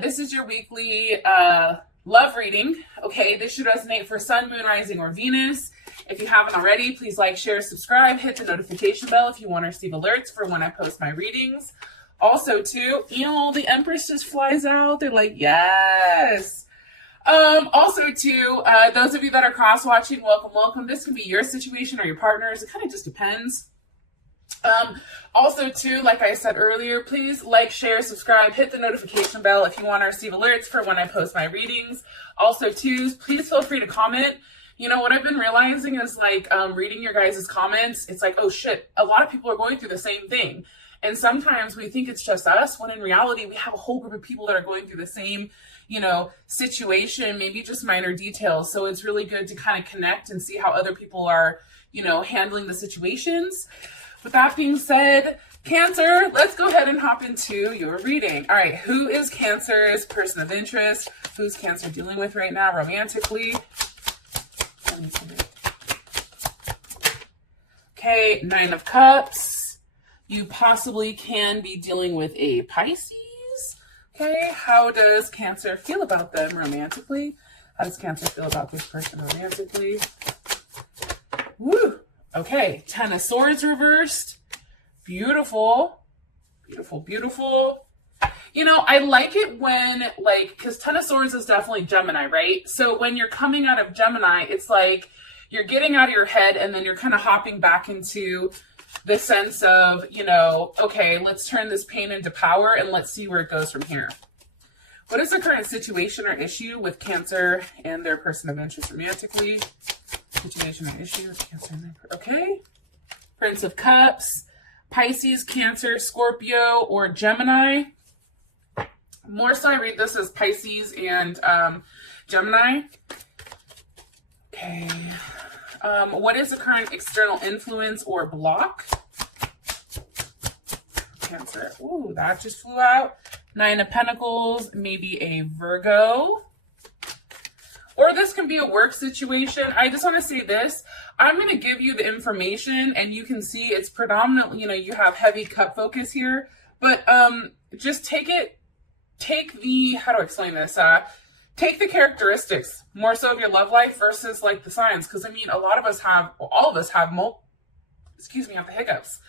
This is your weekly love reading. Okay, this should resonate for Sun, Moon, Rising, or Venus. If you haven't already, please like, share, subscribe, hit the notification bell if you want to receive alerts for when I post my readings. Also, too, the Empress just flies out. They're like, yes. Also, too, those of you that are cross-watching, welcome, welcome. This can be your situation or your partner's. It kind of just depends. Also, too, like I said earlier, please like, share, subscribe, hit the notification bell if you want to receive alerts for when I post my readings. Also, too, please feel free to comment. You know, what I've been realizing is like reading your guys' comments, it's like, oh shit, a lot of people are going through the same thing. And sometimes we think it's just us, when in reality, we have a whole group of people that are going through the same, situation, maybe just minor details. So it's really good to kind of connect and see how other people are, handling the situations. With that being said, Cancer, let's go ahead and hop into your reading. All right, who is Cancer's person of interest? Who's Cancer dealing with right now romantically? Okay, Nine of Cups. You possibly can be dealing with a Pisces. Okay, how does Cancer feel about them romantically? How does Cancer feel about this person romantically? Woo! Okay, Ten of Swords reversed. Beautiful. Beautiful, beautiful. I like it when, because Ten of Swords is definitely Gemini, right? So when you're coming out of Gemini, it's like you're getting out of your head and then you're kind of hopping back into the sense of, okay, let's turn this pain into power and let's see where it goes from here. What is the current situation or issue with Cancer and their person of interest romantically? Situation or issue with Cancer and their, okay. Prince of Cups, Pisces, Cancer, Scorpio, or Gemini. More so I read this as Pisces and Gemini. Okay. What is the current external influence or block? Cancer. Ooh, that just flew out. Nine of Pentacles, maybe a Virgo. Or this can be a work situation. I just want to say this. I'm going to give you the information and you can see it's predominantly, you have heavy cup focus here. But just take the, how do I explain this? Take the characteristics more so of your love life versus like the signs. Because all of us have the hiccups.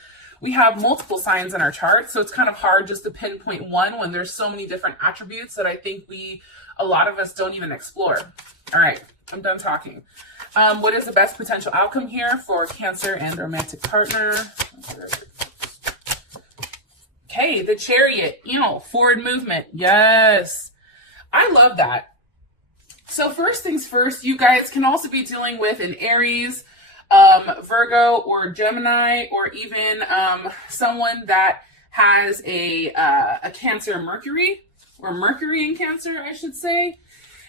We have multiple signs in our chart. So it's kind of hard just to pinpoint one when there's so many different attributes that I think a lot of us don't even explore. All right, I'm done talking. What is the best potential outcome here for Cancer and romantic partner? Okay, the Chariot, forward movement. Yes, I love that. So first things first, you guys can also be dealing with an Aries, Virgo, or Gemini, or even someone that has a Cancer Mercury, or Mercury in Cancer, I should say.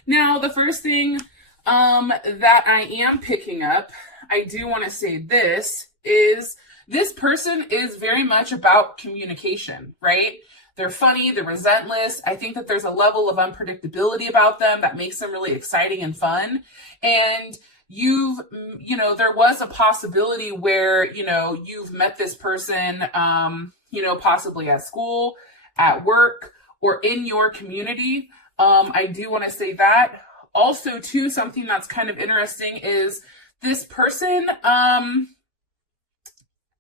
Now, the first thing that I am picking up, I do want to say this, is this person is very much about communication, right? They're funny, they're relentless. I think that there's a level of unpredictability about them that makes them really exciting and fun. And there was a possibility where, you've met this person, possibly at school, at work, or in your community. I do want to say that. Also, too, something that's kind of interesting is this person,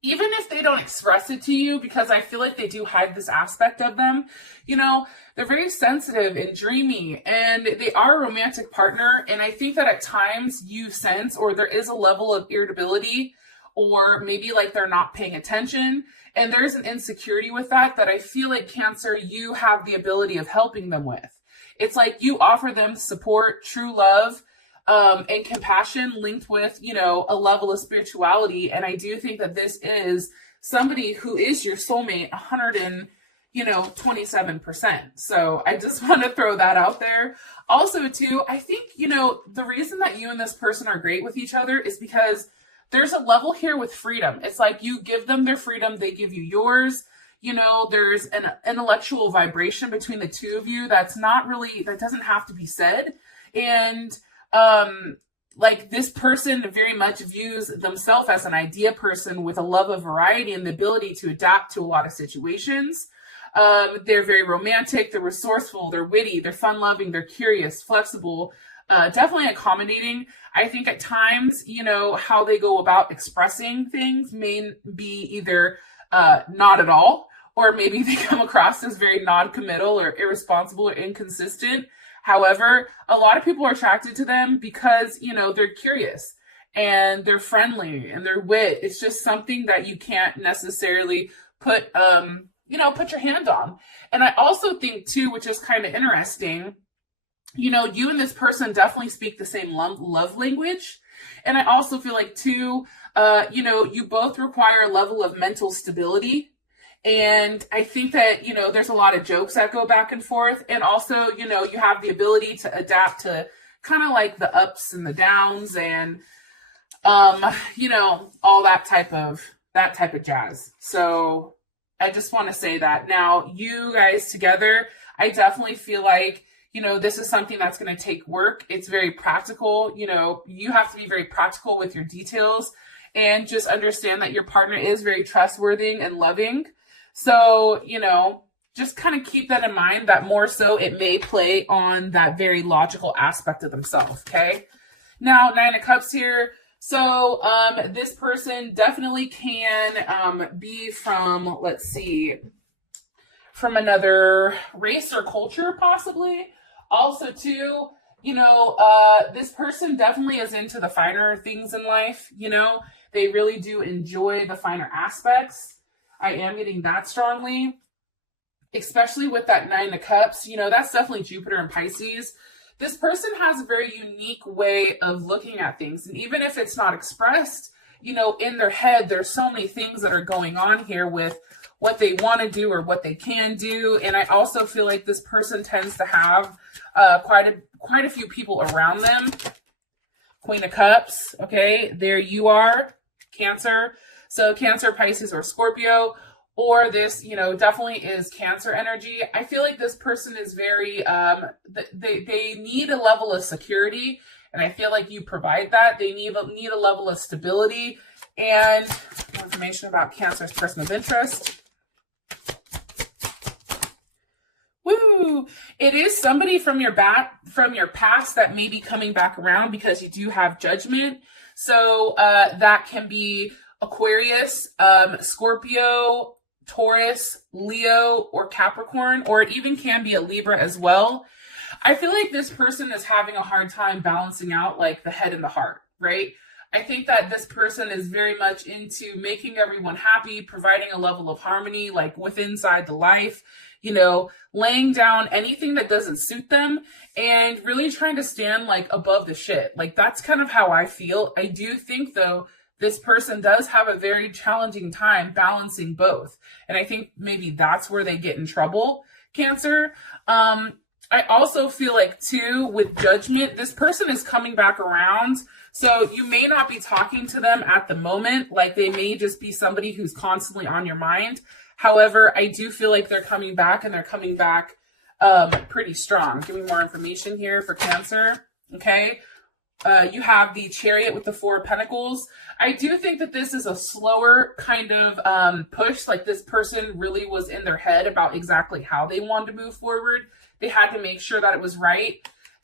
even if they don't express it to you, because I feel like they do hide this aspect of them, they're very sensitive and dreamy, and they are a romantic partner. And I think that at times you sense, or there is a level of irritability, or maybe like they're not paying attention. And there's an insecurity with that I feel like Cancer, you have the ability of helping them with. It's like you offer them support, true love, and compassion linked with, a level of spirituality. And I do think that this is somebody who is your soulmate 127%. So I just want to throw that out there. Also, too, I think, the reason that you and this person are great with each other is because there's a level here with freedom. It's like you give them their freedom, they give you yours. There's an intellectual vibration between the two of you that doesn't have to be said. And this person very much views themselves as an idea person with a love of variety and the ability to adapt to a lot of situations. They're very romantic, they're resourceful, they're witty, they're fun-loving, they're curious, flexible, definitely accommodating. I think at times, how they go about expressing things may be either not at all, or maybe they come across as very non-committal or irresponsible or inconsistent. However, a lot of people are attracted to them because, they're curious and they're friendly and they're wit. It's just something that you can't necessarily put your hand on. And I also think too, which is kind of interesting, you and this person definitely speak the same love language. And I also feel like too, you both require a level of mental stability. And I think that, there's a lot of jokes that go back and forth. And also, you have the ability to adapt to kind of like the ups and the downs and, all that type of jazz. So I just want to say that. Now, you guys together, I definitely feel like, this is something that's going to take work. It's very practical. You have to be very practical with your details and just understand that your partner is very trustworthy and loving. So, just kind of keep that in mind, that more so it may play on that very logical aspect of themselves. Okay. Now, 9 of Cups here. So, this person definitely can be from, let's see, from another race or culture, possibly. Also, too, this person definitely is into the finer things in life. They really do enjoy the finer aspects. I am getting that strongly, especially with that 9 of Cups. That's definitely Jupiter and Pisces. This person has a very unique way of looking at things. And even if it's not expressed, in their head, there's so many things that are going on here with what they want to do or what they can do. And I also feel like this person tends to have quite a few people around them. Queen of Cups. Okay, there you are, Cancer. So Cancer, Pisces, or Scorpio, or this, definitely is Cancer energy. I feel like this person is very, they need a level of security, and I feel like you provide that. They need a level of stability. And more information about Cancer's person of interest. Woo! It is somebody from your past that may be coming back around because you do have Judgment. So that can be Aquarius, Scorpio, Taurus, Leo, or Capricorn, or it even can be a Libra as well. I feel like this person is having a hard time balancing out like the head and the heart, right? I think that this person is very much into making everyone happy, providing a level of harmony, like inside the life, laying down anything that doesn't suit them and really trying to stand like above the shit. Like that's kind of how I feel. I do think though, this person does have a very challenging time balancing both. And I think maybe that's where they get in trouble, Cancer. I also feel like too, with Judgment, this person is coming back around. So you may not be talking to them at the moment. Like they may just be somebody who's constantly on your mind. However, I do feel like they're coming back, and they're coming back pretty strong. Give me more information here for Cancer. Okay. You have the Chariot with the 4 of Pentacles. I do think that this is a slower kind of push. Like this person really was in their head about exactly how they wanted to move forward. They had to make sure that it was right.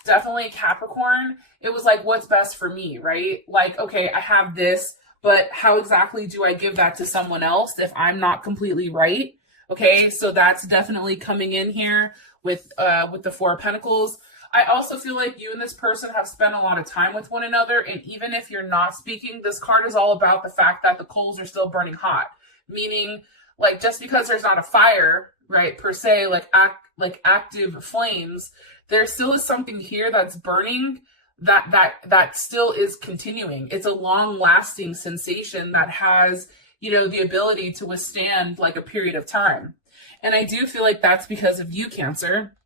Definitely Capricorn. It was like, what's best for me, right? Like, okay, I have this, but how exactly do I give that to someone else if I'm not completely right? Okay, so that's definitely coming in here with the 4 of Pentacles. I also feel like you and this person have spent a lot of time with one another. And even if you're not speaking, this card is all about the fact that the coals are still burning hot. Meaning, like, just because there's not a fire, right, per se, like active flames, there still is something here that's burning that still is continuing. It's a long-lasting sensation that has, the ability to withstand like a period of time. And I do feel like that's because of you, Cancer.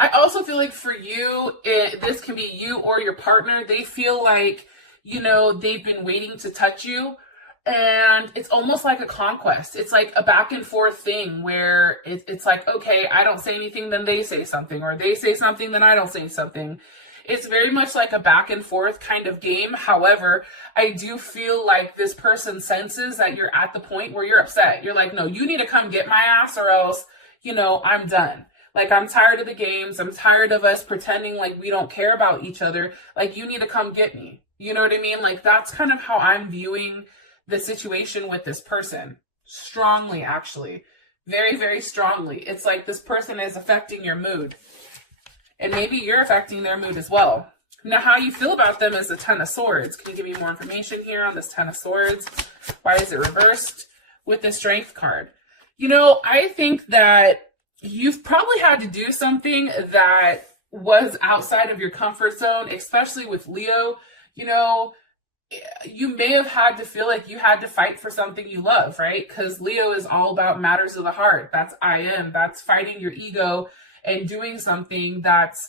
I also feel like for you, this can be you or your partner. They feel like, they've been waiting to touch you. And it's almost like a conquest. It's like a back and forth thing where it's like, okay, I don't say anything, then they say something. Or they say something, then I don't say something. It's very much like a back and forth kind of game. However, I do feel like this person senses that you're at the point where you're upset. You're like, no, you need to come get my ass or else, I'm done. Like, I'm tired of the games. I'm tired of us pretending like we don't care about each other. Like, you need to come get me. You know what I mean? Like, that's kind of how I'm viewing the situation with this person. Strongly, actually. Very, very strongly. It's like this person is affecting your mood. And maybe you're affecting their mood as well. Now, how you feel about them is the Ten of Swords. Can you give me more information here on this Ten of Swords? Why is it reversed with the Strength card? I think that you've probably had to do something that was outside of your comfort zone, especially with Leo. You may have had to feel like you had to fight for something you love, right? Because Leo is all about matters of the heart. That's I am. That's fighting your ego and doing something that's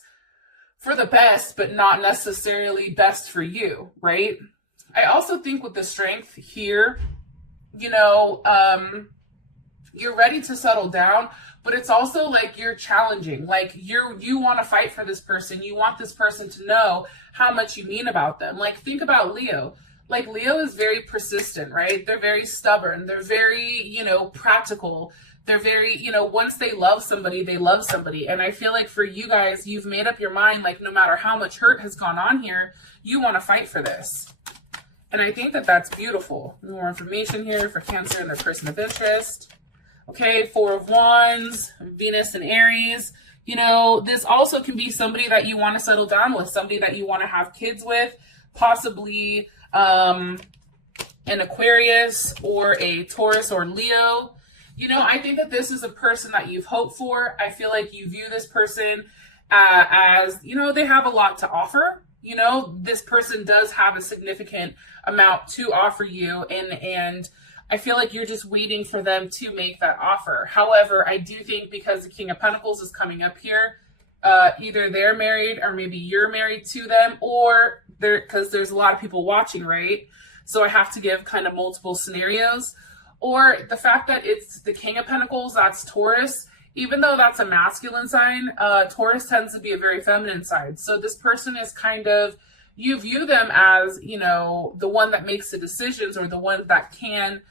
for the best, but not necessarily best for you, right? I also think with the Strength here, you're ready to settle down, but it's also like you're challenging. Like you want to fight for this person. You want this person to know how much you mean about them. Like, think about Leo. Like, Leo is very persistent, right? They're very stubborn. They're very, practical. They're very, once they love somebody, they love somebody. And I feel like for you guys, you've made up your mind, like, no matter how much hurt has gone on here, you want to fight for this. And I think that that's beautiful. More information here for Cancer and their person of interest. Okay, Four of Wands, Venus and Aries. This also can be somebody that you want to settle down with, somebody that you want to have kids with, possibly an Aquarius or a Taurus or Leo. I think that this is a person that you've hoped for. I feel like you view this person as, they have a lot to offer. This person does have a significant amount to offer you, and I feel like you're just waiting for them to make that offer. However, I do think because the King of Pentacles is coming up here, either they're married or maybe you're married to them, or because there's a lot of people watching, right? So I have to give kind of multiple scenarios. Or the fact that it's the King of Pentacles, that's Taurus. Even though that's a masculine sign, Taurus tends to be a very feminine side. So this person is kind of, you view them as, the one that makes the decisions or the one that can,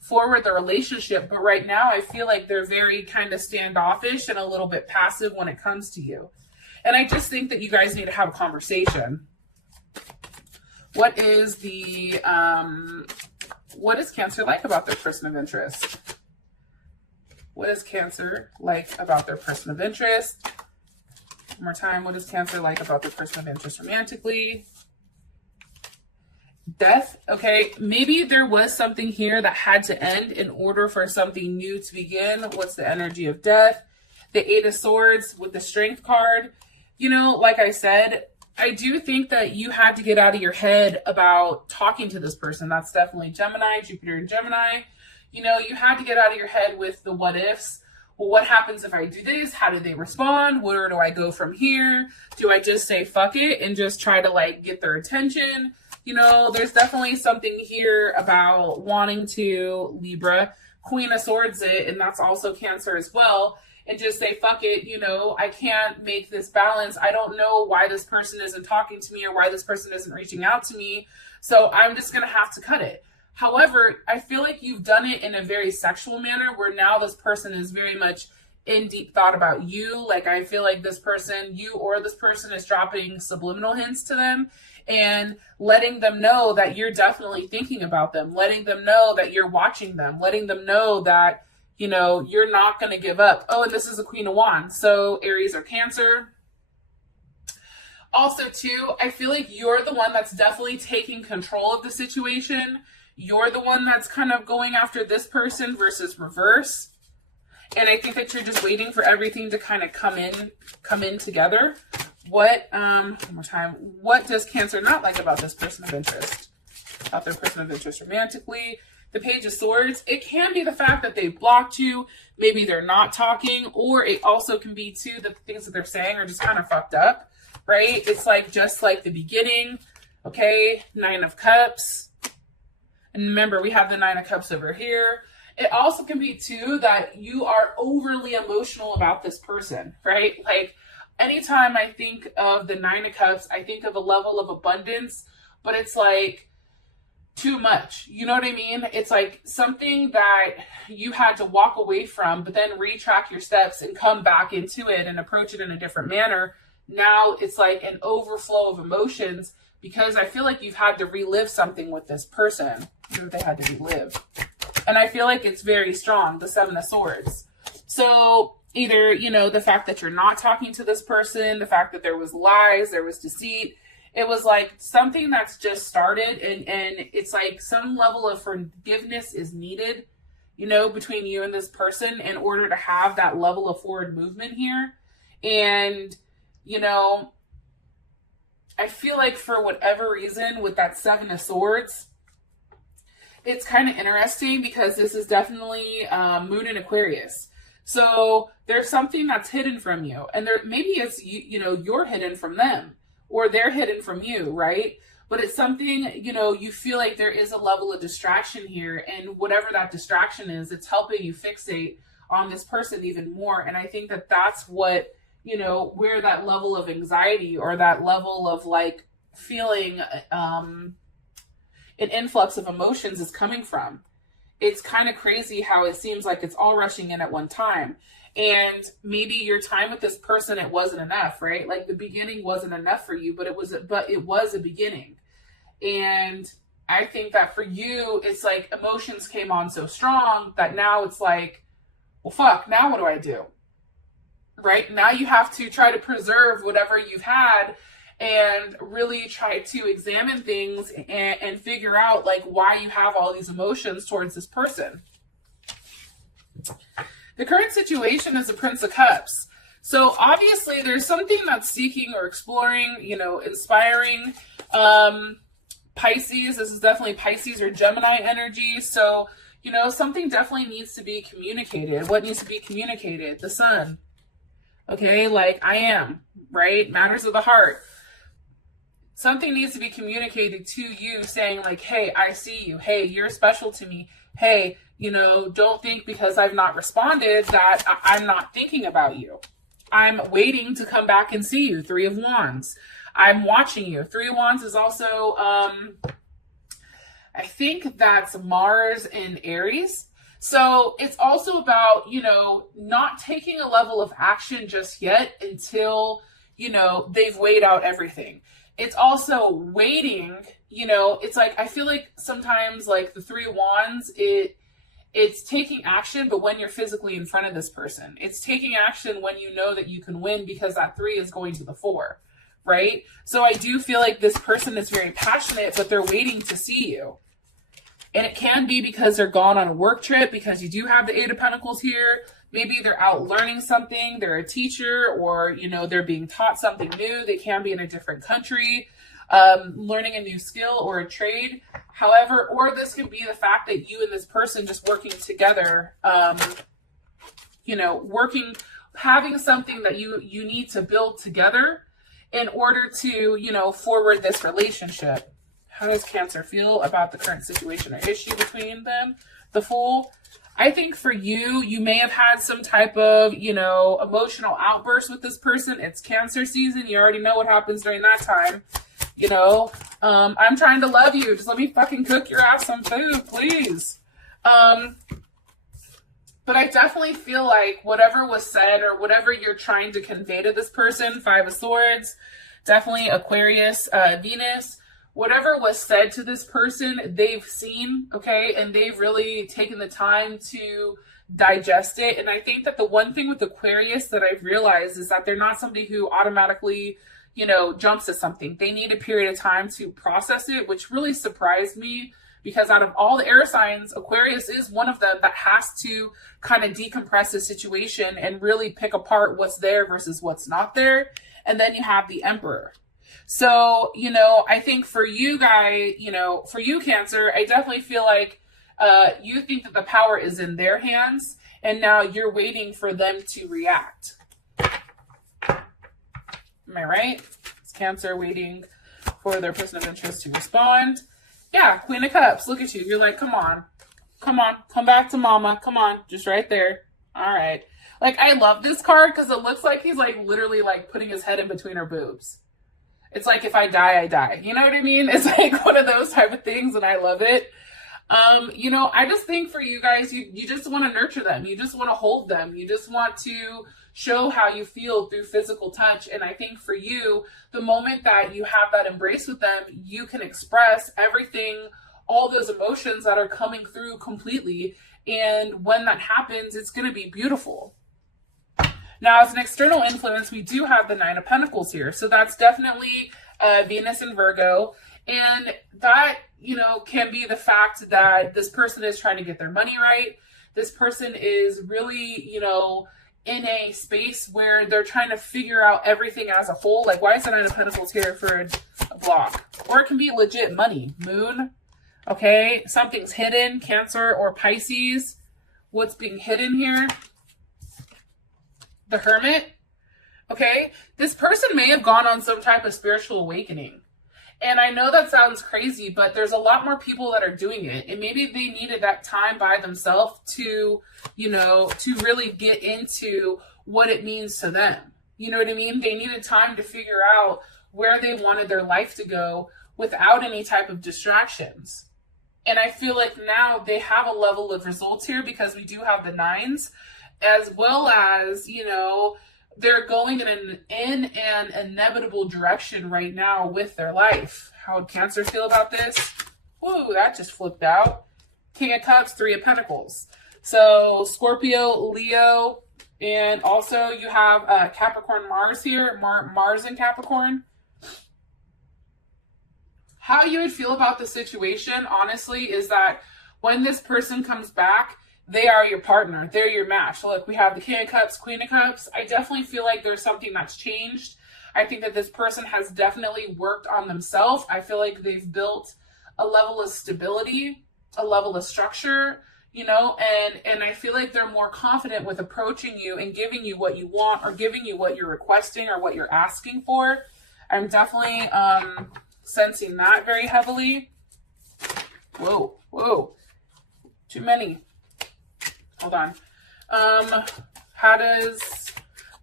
forward the relationship. But right now I feel like they're very kind of standoffish and a little bit passive when it comes to you. And I just think that you guys need to have a conversation. What is Cancer like about their person of interest? What is Cancer like about their person of interest? One more time. What is Cancer like about their person of interest romantically? Death. Okay, maybe there was something here that had to end in order for something new to begin. What's the energy of death? The Eight of Swords with the Strength card. Like I said, I do think that you had to get out of your head about talking to this person. That's definitely Gemini, Jupiter and Gemini. You had to get out of your head with the what ifs. Well, what happens if I do this? How do they respond? Where do I go from here? Do I just say fuck it and just try to get their attention? There's definitely something here about wanting to, Libra, Queen of Swords it, and that's also Cancer as well, and just say, fuck it, I can't make this balance. I don't know why this person isn't talking to me or why this person isn't reaching out to me, so I'm just going to have to cut it. However, I feel like you've done it in a very sexual manner where now this person is very much in deep thought about you. Like, I feel like this person, you or this person, is dropping subliminal hints to them and letting them know that you're definitely thinking about them, letting them know that you're watching them, letting them know that, you're not going to give up. Oh, and this is a Queen of Wands. So Aries or Cancer. Also, too, I feel like you're the one that's definitely taking control of the situation. You're the one that's kind of going after this person versus reverse. And I think that you're just waiting for everything to kind of come in together. One more time, what does Cancer not like about this person of interest? About their person of interest romantically? The Page of Swords, it can be the fact that they blocked you. Maybe they're not talking, or it also can be too the things that they're saying are just kind of fucked up, right? It's just like the beginning. Okay, Nine of Cups. And remember, we have the Nine of Cups over here. It also can be too that you are overly emotional about this person, right? anytime I think of the Nine of Cups, I think of a level of abundance, but it's like too much. You know what I mean? It's like something that you had to walk away from, but then retrack your steps and come back into it and approach it in a different manner. Now it's like an overflow of emotions because I feel like you've had to relive something with this person. They had to relive. And I feel like it's very strong, the Seven of Swords. So either, you know, the fact that you're not talking to this person, the fact that there was lies, there was deceit, it was like something that's just started, and it's like some level of forgiveness is needed, you know, between you and this person in order to have that level of forward movement here. And, you know, I feel like for whatever reason with that Seven of Swords, it's kind of interesting because this is definitely Moon in Aquarius. So there's something that's hidden from you, and there maybe it's you know, you're hidden from them, or they're hidden from you, right? But it's something, you know, you feel like there is a level of distraction here, and whatever that distraction is, it's helping you fixate on this person even more. And I think that that's what, you know, where that level of anxiety or that level of like feeling an influx of emotions is coming from. It's kind of crazy how it seems like it's all rushing in at one time. And maybe your time with this person, it wasn't enough, right? Like the beginning wasn't enough for you, but it was a beginning. And I think that for you, it's like emotions came on so strong that now it's like, well, fuck, now what do I do? Right? Now you have to try to preserve whatever you've had and really try to examine things and figure out like why you have all these emotions towards this person. The current situation is the Prince of Cups. So obviously there's something that's seeking or exploring, you know, inspiring. Pisces, this is definitely Pisces or Gemini energy. So, you know, something definitely needs to be communicated. What needs to be communicated? The Sun. Okay, like I am, right? Matters of the heart. Something needs to be communicated to you saying like, hey, I see you. Hey, you're special to me. Hey, you know, don't think because I've not responded that I'm not thinking about you. I'm waiting to come back and see you. Three of Wands. I'm watching you. Three of Wands is also, I think that's Mars and Aries. So it's also about, you know, not taking a level of action just yet until, you know, they've weighed out everything. It's also waiting, you know, it's like, I feel like sometimes like the Three of Wands, it's taking action, but when you're physically in front of this person, it's taking action when you know that you can win because that 3 is going to the 4, right? So I do feel like this person is very passionate, but they're waiting to see you. And it can be because they're gone on a work trip, because you do have the 8 of Pentacles here. Maybe they're out learning something. They're a teacher, or, you know, they're being taught something new. They can be in a different country, learning a new skill or a trade. However, or this could be the fact that you and this person just working together, you know, having something that you need to build together in order to, you know, forward this relationship. How does Cancer feel about the current situation or issue between them? The Fool. I think for you, you may have had some type of, you know, emotional outburst with this person. It's Cancer season. You already know what happens during that time. You know, I'm trying to love you. Just let me fucking cook your ass some food, please. But I definitely feel like whatever was said or whatever you're trying to convey to this person, 5 of Swords, definitely Aquarius, Venus, whatever was said to this person, they've seen, okay, and they've really taken the time to digest it. And I think that the one thing with Aquarius that I've realized is that they're not somebody who automatically, you know, jumps at something. They need a period of time to process it, which really surprised me, because out of all the air signs, Aquarius is one of them that has to kind of decompress the situation and really pick apart what's there versus what's not there. And then you have the Emperor. So, you know, I think for you guys, you know, for you, Cancer, I definitely feel like you think that the power is in their hands, and now you're waiting for them to react. Am I right? It's Cancer waiting for their person of interest to respond. Yeah, Queen of Cups, look at you. You're like, come on, come back to mama. Come on, just right there. All right. Like, I love this card because it looks like he's like literally like putting his head in between her boobs. It's like, if I die, I die. You know what I mean? It's like one of those type of things, and I love it. You know, I just think for you guys, you just want to nurture them. You just want to hold them. You just want to show how you feel through physical touch. And I think for you, the moment that you have that embrace with them, you can express everything, all those emotions that are coming through completely. And when that happens, it's going to be beautiful. Now, as an external influence, we do have the Nine of Pentacles here. So that's definitely Venus and Virgo. And that, you know, can be the fact that this person is trying to get their money right. This person is really, you know, in a space where they're trying to figure out everything as a whole. Like, why is the Nine of Pentacles here for a block? Or it can be legit money. Moon. Okay. Something's hidden. Cancer or Pisces. What's being hidden here? The Hermit. Okay. This person may have gone on some type of spiritual awakening. And I know that sounds crazy, but there's a lot more people that are doing it. And maybe they needed that time by themselves to, you know, to really get into what it means to them. You know what I mean? They needed time to figure out where they wanted their life to go without any type of distractions. And I feel like now they have a level of results here because we do have the nines, as well as, you know, they're going in an inevitable direction right now with their life. How would Cancer feel about this? Woo, that just flipped out. King of Cups, Three of Pentacles. So Scorpio, Leo, and also you have Capricorn Mars here. Mars and Capricorn. How you would feel about the situation, honestly, is that when this person comes back, they are your partner. They're your match. Look, we have the King of Cups, Queen of Cups. I definitely feel like there's something that's changed. I think that this person has definitely worked on themselves. I feel like they've built a level of stability, a level of structure, you know, and I feel like they're more confident with approaching you and giving you what you want or giving you what you're requesting or what you're asking for. I'm definitely sensing that very heavily. Whoa, whoa. Too many. Hold on. How does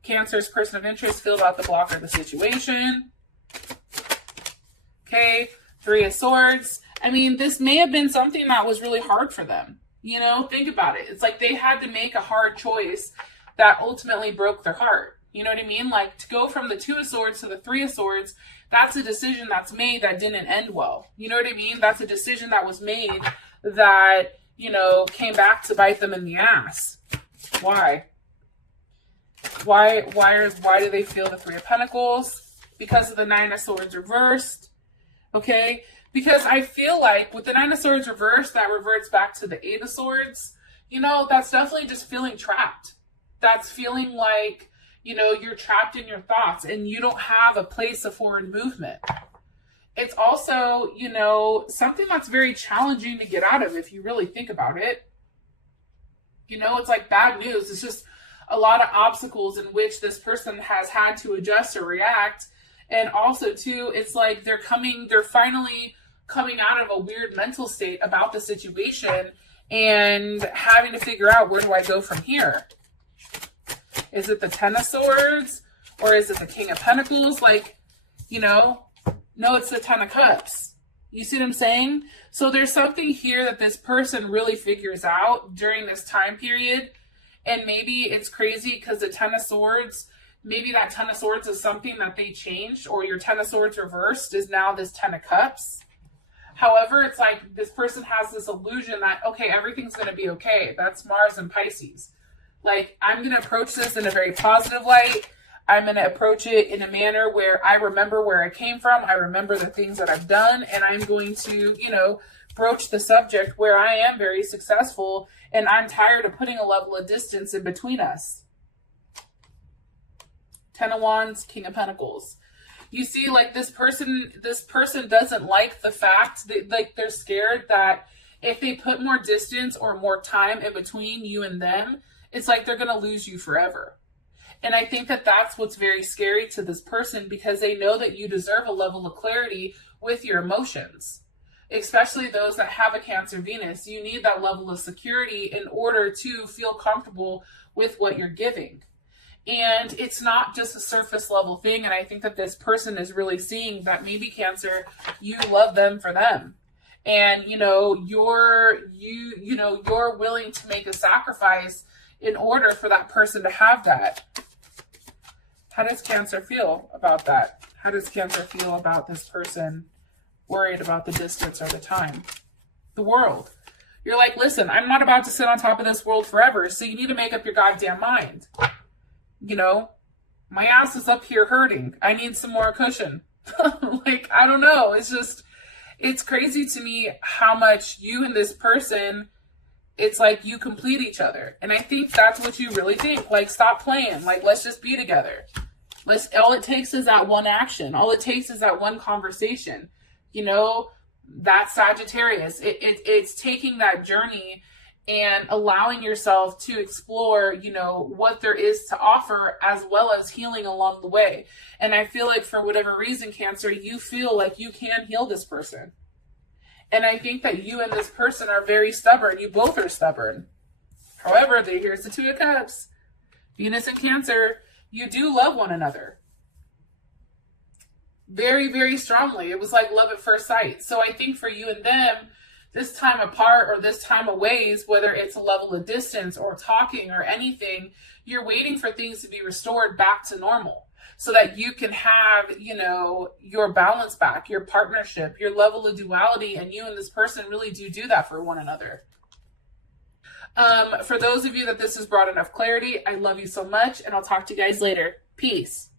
Cancer's person of interest feel about the block or the situation? Okay, Three of Swords. I mean, this may have been something that was really hard for them. You know, think about it. It's like they had to make a hard choice that ultimately broke their heart. You know what I mean? Like, to go from the Two of Swords to the Three of Swords, that's a decision that's made that didn't end well. You know what I mean? That's a decision that was made that, you know, came back to bite them in the ass. Why? Why do they feel the Three of Pentacles? Because of the Nine of Swords reversed. Okay? Because I feel like with the Nine of Swords reversed, that reverts back to the Eight of Swords. You know, that's definitely just feeling trapped. That's feeling like, you know, you're trapped in your thoughts and you don't have a place of forward movement. It's also, you know, something that's very challenging to get out of if you really think about it. You know, it's like bad news. It's just a lot of obstacles in which this person has had to adjust or react. And also, too, it's like they're finally coming out of a weird mental state about the situation and having to figure out, where do I go from here? Is it the Ten of Swords or is it the King of Pentacles? Like, you know, no, it's the Ten of Cups. You see what I'm saying? So there's something here that this person really figures out during this time period. And maybe it's crazy because the Ten of Swords, maybe that Ten of Swords is something that they changed, or your Ten of Swords reversed is now this Ten of Cups. However, it's like this person has this illusion that, okay, everything's going to be okay. That's Mars and Pisces. Like, I'm going to approach this in a very positive light. I'm going to approach it in a manner where I remember where I came from. I remember the things that I've done. And I'm going to, you know, broach the subject where I am very successful. And I'm tired of putting a level of distance in between us. Ten of Wands, King of Pentacles. You see, like, this person doesn't like the fact that, like, they're scared that if they put more distance or more time in between you and them, it's like they're going to lose you forever. And I think that that's what's very scary to this person, because they know that you deserve a level of clarity with your emotions. especially those that have a Cancer Venus. You need that level of security in order to feel comfortable with what you're giving. And it's not just a surface level thing. And I think that this person is really seeing that maybe, Cancer, you love them for them. And, you're willing to make a sacrifice in order for that person to have that. How does Cancer feel about that? How does Cancer feel about this person worried about the distance or the time? The world. You're like, listen, I'm not about to sit on top of this world forever, so you need to make up your goddamn mind. My ass is up here hurting. I need some more cushion. I don't know. It's crazy to me how much you and this person, it's like you complete each other. And I think that's what you really think. Stop playing. Let's just be together. All it takes is that one action. All it takes is that one conversation. That's Sagittarius. It's taking that journey and allowing yourself to explore, what there is to offer, as well as healing along the way. And I feel like for whatever reason, Cancer, you feel like you can heal this person. And I think that you and this person are very stubborn. You both are stubborn. However, here's the Two of Cups. Venus and Cancer, you do love one another. Very, very strongly. It was like love at first sight. So I think for you and them, this time apart or this time away, whether it's a level of distance or talking or anything, you're waiting for things to be restored back to normal so that you can have, your balance back, your partnership, your level of duality, and you and this person really do that for one another. For those of you that this has brought enough clarity, I love you so much, and I'll talk to you guys later. Peace.